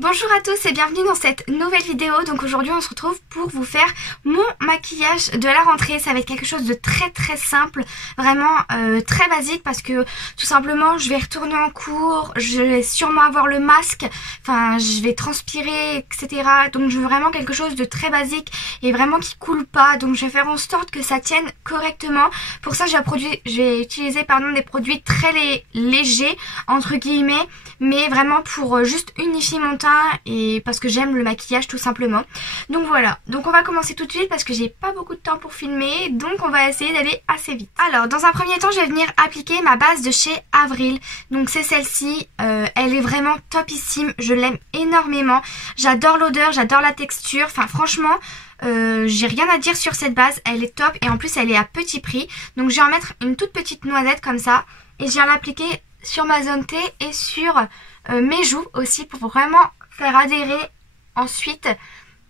Bonjour à tous et bienvenue dans cette nouvelle vidéo. Donc aujourd'hui on se retrouve pour vous faire mon maquillage de la rentrée. Ça va être quelque chose de très simple, vraiment très basique parce que tout simplement je vais retourner en cours, je vais sûrement avoir le masque, enfin je vais transpirer etc. Donc je veux vraiment quelque chose de très basique et vraiment qui coule pas. Donc je vais faire en sorte que ça tienne correctement. Pour ça je vais utiliser des produits très légers entre guillemets, mais vraiment pour juste unifier mon teint et parce que j'aime le maquillage tout simplement. Donc voilà, donc on va commencer tout de suite parce que j'ai pas beaucoup de temps pour filmer, donc on va essayer d'aller assez vite. Alors dans un premier temps je vais venir appliquer ma base de chez Avril, donc c'est celle-ci, elle est vraiment topissime, je l'aime énormément, j'adore l'odeur, j'adore la texture, enfin franchement j'ai rien à dire sur cette base, elle est top et en plus elle est à petit prix, donc je vais en mettre une toute petite noisette comme ça et je viens l'appliquer sur ma zone T et sur mes joues aussi pour vraiment faire adhérer ensuite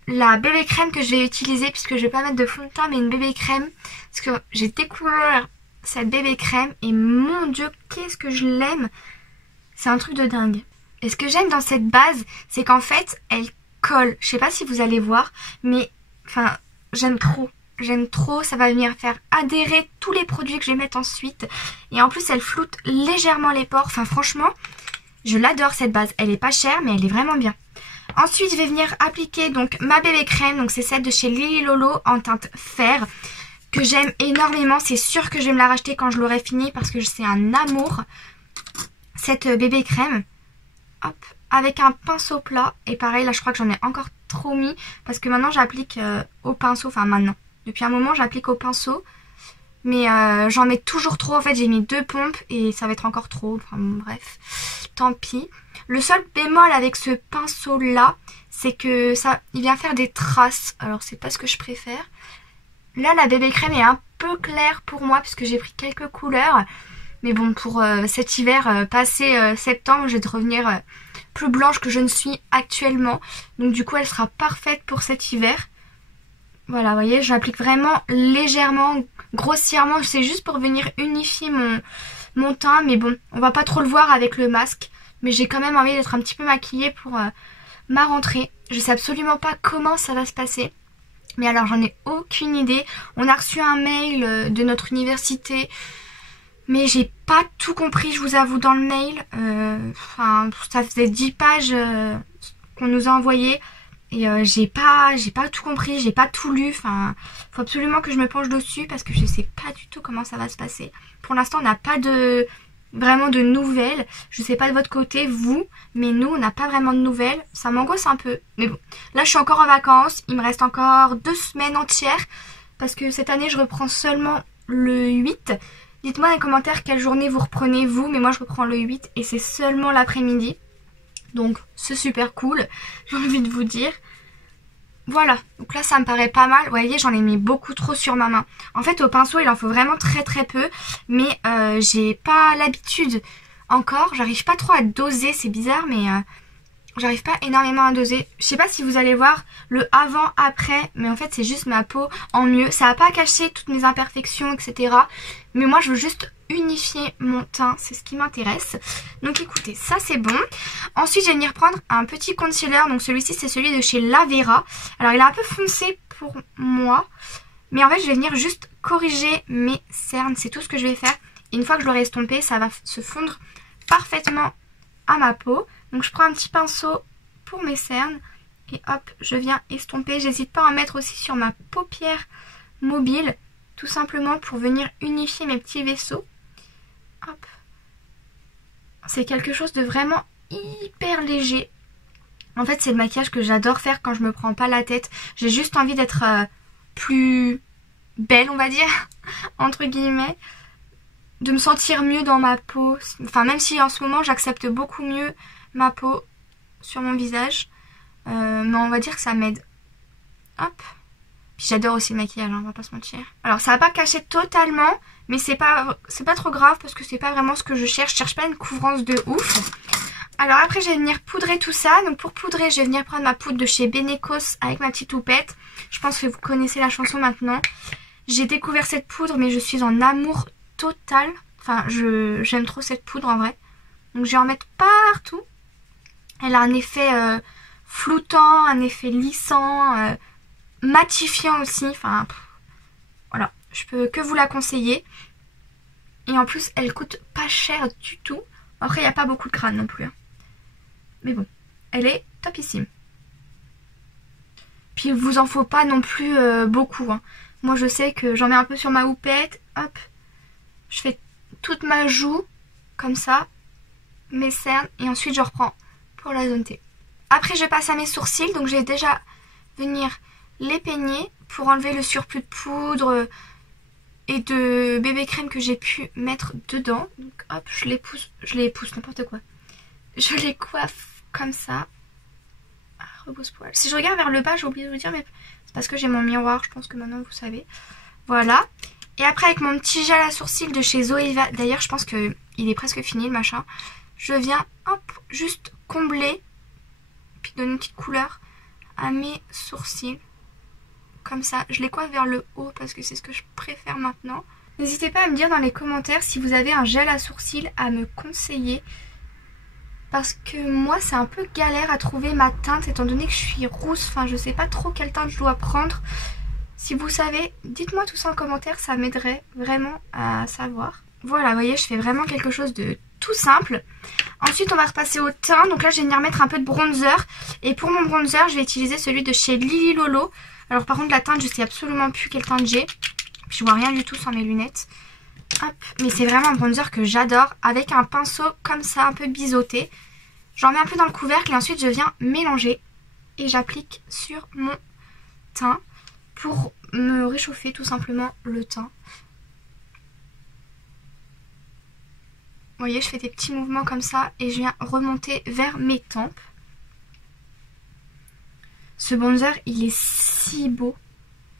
la bébé crème que je vais utiliser, puisque je vais pas mettre de fond de teint mais une bébé crème parce que j'ai découvert cette bébé crème et mon dieu qu'est-ce que je l'aime, c'est un truc de dingue. Et ce que j'aime dans cette base c'est qu'en fait elle colle, je sais pas si vous allez voir mais enfin j'aime trop, ça va venir faire adhérer tous les produits que je vais mettre ensuite. Et en plus elle floute légèrement les pores, enfin franchement je l'adore cette base, elle est pas chère mais elle est vraiment bien. Ensuite je vais venir appliquer donc ma bébé crème, donc c'est celle de chez Lily Lolo en teinte fer que j'aime énormément, c'est sûr que je vais me la racheter quand je l'aurai fini parce que c'est un amour cette bébé crème. Hop, avec un pinceau plat et pareil là je crois que j'en ai encore trop mis parce que maintenant j'applique au pinceau, enfin maintenant, depuis un moment j'applique au pinceau. Mais j'en mets toujours trop, en fait j'ai mis 2 pompes et ça va être encore trop, enfin bon, bref, tant pis. Le seul bémol avec ce pinceau là, c'est que ça, il vient faire des traces, alors c'est pas ce que je préfère. Là la bébé crème est un peu claire pour moi puisque j'ai pris quelques couleurs. Mais bon pour cet hiver, passé septembre, je vais revenir plus blanche que je ne suis actuellement. Donc du coup elle sera parfaite pour cet hiver. Voilà, vous voyez, j'applique vraiment légèrement, grossièrement, c'est juste pour venir unifier mon teint. Mais bon, on va pas trop le voir avec le masque. Mais j'ai quand même envie d'être un petit peu maquillée pour ma rentrée. Je sais absolument pas comment ça va se passer. Mais alors, j'en ai aucune idée. On a reçu un mail de notre université. Mais j'ai pas tout compris, je vous avoue, dans le mail. Enfin, ça faisait 10 pages qu'on nous a envoyé. Et j'ai pas tout compris, j'ai pas tout lu, enfin faut absolument que je me penche dessus parce que je sais pas du tout comment ça va se passer. Pour l'instant on n'a pas vraiment de nouvelles, je sais pas de votre côté vous, mais nous on n'a pas vraiment de nouvelles, ça m'angoisse un peu. Mais bon, là je suis encore en vacances, il me reste encore 2 semaines entières parce que cette année je reprends seulement le 8. Dites-moi dans les commentaires quelle journée vous reprenez vous, mais moi je reprends le 8 et c'est seulement l'après-midi. Donc c'est super cool, j'ai envie de vous dire. Voilà, donc là ça me paraît pas mal. Vous voyez, j'en ai mis beaucoup trop sur ma main. En fait au pinceau il en faut vraiment très peu. Mais j'ai pas l'habitude encore. J'arrive pas trop à doser, c'est bizarre mais j'arrive pas énormément à doser. Je sais pas si vous allez voir le avant-après, mais en fait c'est juste ma peau en mieux. Ça va pas cacher toutes mes imperfections etc. Mais moi je veux juste unifier mon teint, c'est ce qui m'intéresse. Donc écoutez, ça c'est bon. Ensuite je vais venir prendre un petit concealer, donc celui-ci c'est celui de chez Lavera. Alors il est un peu foncé pour moi, mais en fait je vais venir juste corriger mes cernes, c'est tout ce que je vais faire. Et une fois que je l'aurai estompé, ça va se fondre parfaitement à ma peau. Donc je prends un petit pinceau pour mes cernes et hop, je viens estomper. J'hésite pas à en mettre aussi sur ma paupière mobile, tout simplement pour venir unifier mes petits vaisseaux. Hop. C'est quelque chose de vraiment hyper léger. En fait c'est le maquillage que j'adore faire quand je me prends pas la tête. J'ai juste envie d'être plus belle on va dire, entre guillemets. De me sentir mieux dans ma peau. Enfin même si en ce moment j'accepte beaucoup mieux ma peau sur mon visage. Mais on va dire que ça m'aide. Hop. Puis j'adore aussi le maquillage, hein, on va pas se mentir. Alors ça va pas cacher totalement, mais c'est pas trop grave parce que c'est pas vraiment ce que je cherche. Je cherche pas une couvrance de ouf. Alors après je vais venir poudrer tout ça. Donc pour poudrer je vais venir prendre ma poudre de chez Benecos avec ma petite houppette. Je pense que vous connaissez la chanson maintenant. J'ai découvert cette poudre mais je suis en amour total. Enfin j'aime trop cette poudre en vrai. Donc je vais en mettre partout. Elle a un effet floutant, un effet lissant, matifiant aussi. Enfin, voilà, je peux que vous la conseiller. Et en plus, elle coûte pas cher du tout. Après, il n'y a pas beaucoup de crâne non plus. Hein. Mais bon, elle est topissime. Puis il vous en faut pas non plus beaucoup. Hein. Moi, je sais que j'en mets un peu sur ma houppette. Hop, je fais toute ma joue, comme ça, mes cernes. Et ensuite, je reprends pour la zone T. Après, je passe à mes sourcils. Donc, je vais déjà venir les peigner pour enlever le surplus de poudre et de bébé crème que j'ai pu mettre dedans. Donc hop, je les pousse, n'importe quoi. Je les coiffe comme ça. Ah, rebrousse-poil. Si je regarde vers le bas, j'ai oublié de vous dire, mais c'est parce que j'ai mon miroir, je pense que maintenant vous savez. Voilà. Et après avec mon petit gel à sourcils de chez Zoeva, d'ailleurs je pense qu'il est presque fini le machin. Je viens hop, juste combler, puis donner une petite couleur à mes sourcils. Comme ça, je les coiffe vers le haut parce que c'est ce que je préfère maintenant. N'hésitez pas à me dire dans les commentaires si vous avez un gel à sourcils à me conseiller. Parce que moi c'est un peu galère à trouver ma teinte étant donné que je suis rousse. Enfin je sais pas trop quelle teinte je dois prendre. Si vous savez, dites-moi tout ça en commentaire, ça m'aiderait vraiment à savoir. Voilà, vous voyez, je fais vraiment quelque chose de tout simple. Ensuite on va repasser au teint. Donc là je vais venir mettre un peu de bronzer. Et pour mon bronzer je vais utiliser celui de chez Lily Lolo. Alors par contre la teinte je sais absolument plus quelle teinte j'ai. Je vois rien du tout sans mes lunettes. Hop. Mais c'est vraiment un bronzer que j'adore. Avec un pinceau comme ça un peu biseauté. J'en mets un peu dans le couvercle et ensuite je viens mélanger. Et j'applique sur mon teint. Pour me réchauffer tout simplement le teint. Vous voyez je fais des petits mouvements comme ça. Et je viens remonter vers mes tempes. Ce bronzer, il est si beau.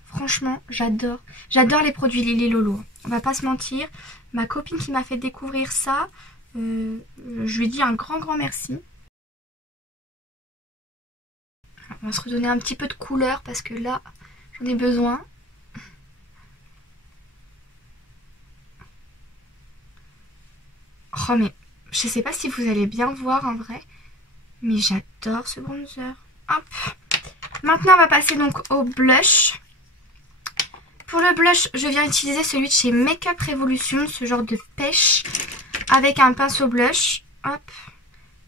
Franchement, j'adore. J'adore les produits Lily Lolo. On va pas se mentir. Ma copine qui m'a fait découvrir ça, je lui dis un grand merci. On va se redonner un petit peu de couleur parce que là, j'en ai besoin. Oh mais, je sais pas si vous allez bien voir en vrai. Mais j'adore ce bronzer. Hop. Maintenant on va passer donc au blush. Pour le blush je viens utiliser celui de chez Makeup Revolution, ce genre de pêche avec un pinceau blush. Hop.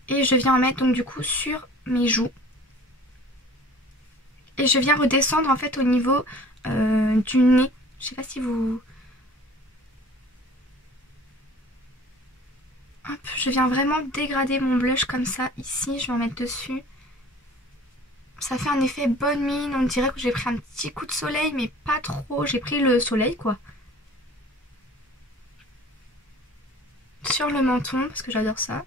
Et je viens en mettre donc du coup sur mes joues. Et je viens redescendre en fait au niveau du nez. Je sais pas si vous... Hop, je viens vraiment dégrader mon blush comme ça ici, je vais en mettre dessus. Ça fait un effet bonne mine, on dirait que j'ai pris un petit coup de soleil, mais pas trop. J'ai pris le soleil, quoi. Sur le menton, parce que j'adore ça.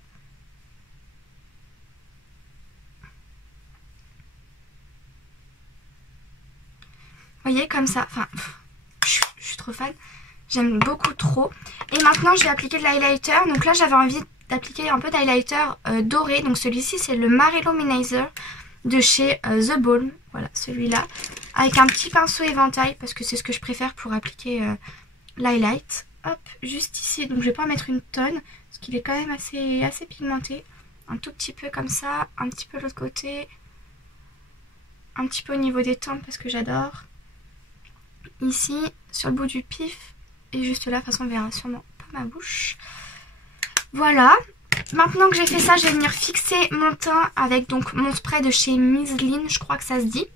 Vous voyez, comme ça. Enfin, je suis trop fan. J'aime beaucoup trop. Et maintenant, je vais appliquer de l'highlighter. Donc là, j'avais envie d'appliquer un peu d'highlighter doré. Donc celui-ci, c'est le Marello Luminizer de chez The Balm, voilà celui-là, avec un petit pinceau éventail parce que c'est ce que je préfère pour appliquer l'highlight. Hop, juste ici, donc je vais pas en mettre une tonne parce qu'il est quand même assez pigmenté. Un tout petit peu comme ça, un petit peu de l'autre côté, un petit peu au niveau des tempes parce que j'adore. Ici, sur le bout du pif et juste là, de toute façon on verra sûrement pas ma bouche. Voilà. Maintenant que j'ai fait ça, je vais venir fixer mon teint avec donc mon spray de chez Mislin, je crois que ça se dit.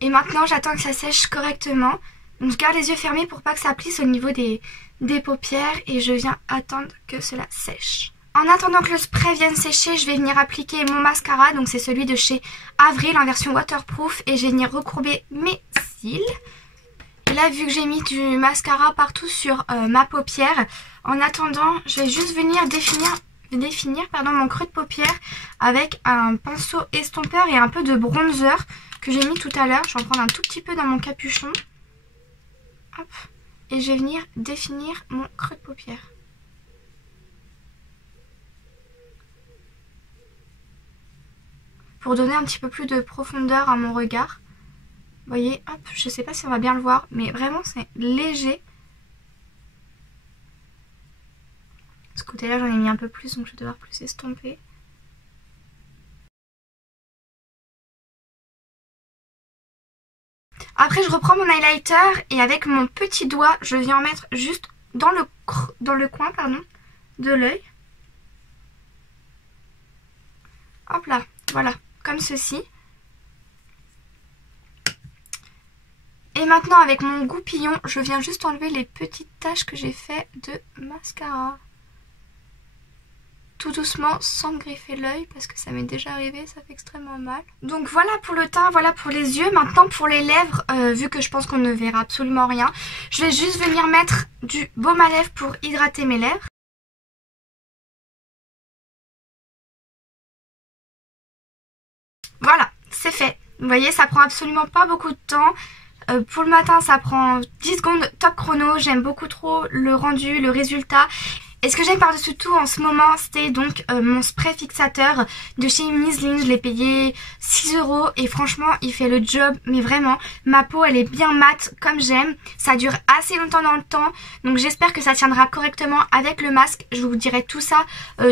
Et maintenant j'attends que ça sèche correctement. Donc je garde les yeux fermés pour pas que ça plisse au niveau des paupières et je viens attendre que cela sèche. En attendant que le spray vienne sécher, je vais venir appliquer mon mascara. Donc c'est celui de chez Avril en version waterproof et je vais venir recourber mes cils. Là, vu que j'ai mis du mascara partout sur ma paupière, en attendant, je vais juste venir définir mon creux de paupière avec un pinceau estompeur et un peu de bronzer que j'ai mis tout à l'heure. Je vais en prendre un tout petit peu dans mon capuchon. Hop. Et je vais venir définir mon creux de paupière. Pour donner un petit peu plus de profondeur à mon regard. Vous voyez, hop, je sais pas si on va bien le voir, mais vraiment c'est léger. Ce côté côté là j'en ai mis un peu plus, donc je vais devoir plus estomper. Après je reprends mon highlighter et avec mon petit doigt je viens en mettre juste dans le coin de l'œil. Hop là, voilà, comme ceci. Et maintenant avec mon goupillon, je viens juste enlever les petites taches que j'ai fait de mascara. Tout doucement, sans me griffer l'œil, parce que ça m'est déjà arrivé, ça fait extrêmement mal. Donc voilà pour le teint, voilà pour les yeux. Maintenant pour les lèvres, vu que je pense qu'on ne verra absolument rien, je vais juste venir mettre du baume à lèvres pour hydrater mes lèvres. Voilà, c'est fait. Vous voyez, ça prend absolument pas beaucoup de temps. Pour le matin, ça prend 10 secondes top chrono. J'aime beaucoup trop le rendu, le résultat. Et ce que j'aime par-dessus tout en ce moment, c'était donc mon spray fixateur de chez Mislin. Je l'ai payé 6 € et franchement, il fait le job. Mais vraiment, ma peau, elle est bien mate comme j'aime. Ça dure assez longtemps dans le temps. Donc j'espère que ça tiendra correctement avec le masque. Je vous dirai tout ça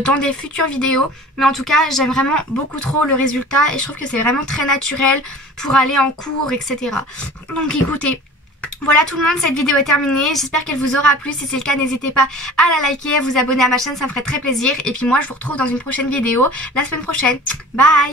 dans des futures vidéos. Mais en tout cas, j'aime vraiment beaucoup trop le résultat. Et je trouve que c'est vraiment très naturel pour aller en cours, etc. Donc écoutez... Voilà tout le monde, cette vidéo est terminée, j'espère qu'elle vous aura plu, si c'est le cas n'hésitez pas à la liker, à vous abonner à ma chaîne, ça me ferait très plaisir. Et puis moi je vous retrouve dans une prochaine vidéo la semaine prochaine, bye.